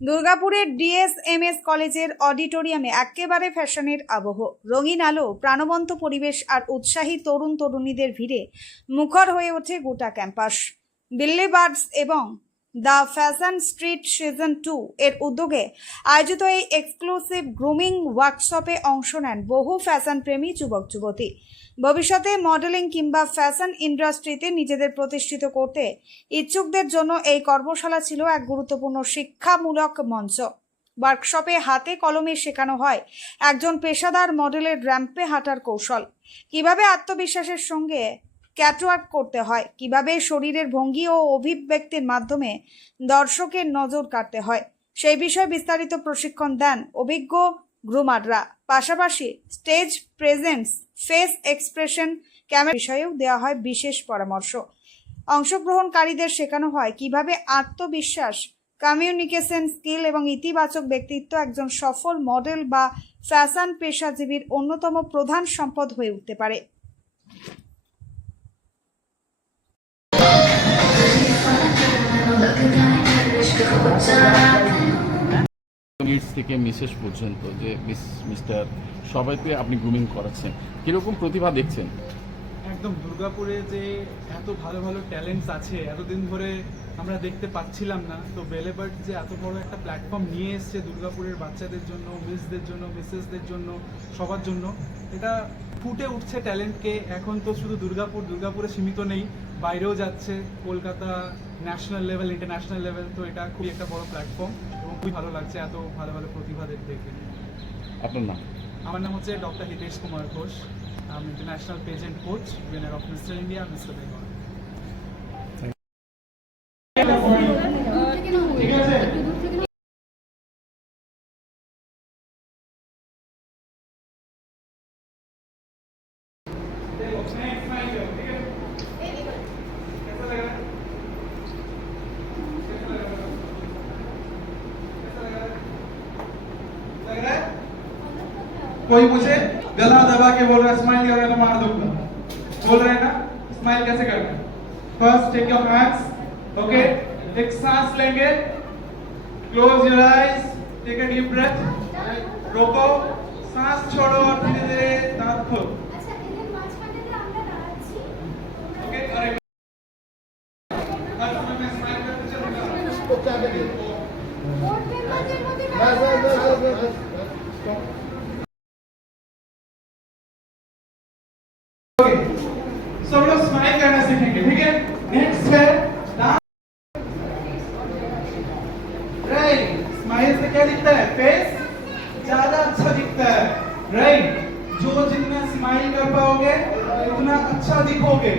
দুর্গাপুরের ডিএসএমএস কলেজের অডিটোরিয়ামে একেবারে ফ্যাশনের আবহ, রঙিন আলো, প্রাণবন্ত পরিবেশ আর উৎসাহী তরুণ তরুণীদের ভিড়ে মুখর হয়ে ওঠে গোটা ক্যাম্পাস। দিল্লি বার্ডস এবং দ্য ফ্যাশন স্ট্রিট সিজন 2 এর উদ্যোগে আয়োজিত এই এক্সক্লুসিভ গ্রুমিং ওয়ার্কশপে অংশ নেন বহু ফ্যাশন প্রেমী যুবক যুবতী। ভবিষ্যতে মডেলিং কিংবা ফ্যাশন ইন্ডাস্ট্রিতে নিজেদের প্রতিষ্ঠিত করতে ইচ্ছুকদের জন্য এই কর্মশালা ছিল এক গুরুত্বপূর্ণ শিক্ষামূলক মঞ্চ। ওয়ার্কশপে হাতে কলমে শেখানো হয় একজন পেশাদার মডেলের র্যাম্পে হাঁটার কৌশল, কিভাবে আত্মবিশ্বাসের সঙ্গে ক্যাটওয়াক করতে হয়, কিভাবে শরীরের ভঙ্গি ও অভিব্যক্তির মাধ্যমে দর্শকের নজর কাড়তে হয়, সেই বিষয়ে বিস্তারিত প্রশিক্ষণ দেন অভিজ্ঞ গ্রুমাররা। পাশাপাশি stage presence, face expression, camera বিষয়েও দেওয়া হয় বিশেষ পরামর্শ। অংশগ্রহণকারীদের শেখানো হয় কিভাবে আত্মবিশ্বাস, কমিউনিকেশন স্কিল এবং ইতিবাচক ব্যক্তিত্ব একজন সফল মডেল বা ফ্যাশন পেশাজীবীর অন্যতম প্রধান সম্পদ হয়ে উঠতে পারে। মিডস থেকে মিসেস পর্যন্ত যে মিস্টার সবাইকে আপনি গ্রুমিং করাচ্ছেন, কিরকম প্রতিভা দেখছেন? একদম দুর্গাপুরে যে এত ভালো ভালো ট্যালেন্টস আছে এতদিন ধরে আমরা দেখতে পাচ্ছিলাম না, তো বেলে বার্ড যে এত বড় একটা প্ল্যাটফর্ম নিয়ে এসছে দুর্গাপুরের বাচ্চাদের জন্য, মিসদের জন্য, মিসেসদের জন্য, সবার জন্য, এটা ফুটে উঠছে ট্যালেন্টকে। এখন তো শুধু দুর্গাপুরে সীমিত নেই, বাইরেও যাচ্ছে, Kolkata, national level, international level. তো এটা খুবই একটা বড় প্ল্যাটফর্ম এবং খুবই ভালো লাগছে এত ভালো ভালো প্রতিভাদের দেখে। আপনার নাম? আমার নাম হচ্ছে doctor Hitesh Kumar Ghosh. I'm international pageant coach, winner of Mr. India, Mr. Bengal. कोई मुझे गला दबा के बोल रहा है स्माइल कर रहा है तो मार दूंगा, बोल रहे हैं ना? स्माइल कैसे करना है? First take your hands, okay, एक सांस लेंगे, close your eyes, take a deep breath, रोको, सांस छोड़ो और धीरे धीरे दांत खोलो। Okay, correct. हर समय में स्माइल करते चलूंगा। सब लोग स्माइल करना सीखेंगे, ठीक है? नेक्स्ट है राइट। स्माइल से क्या दिखता है? फेस ज्यादा अच्छा दिखता है, राइट? जो जितना स्माइल कर पाओगे उतना अच्छा दिखोगे।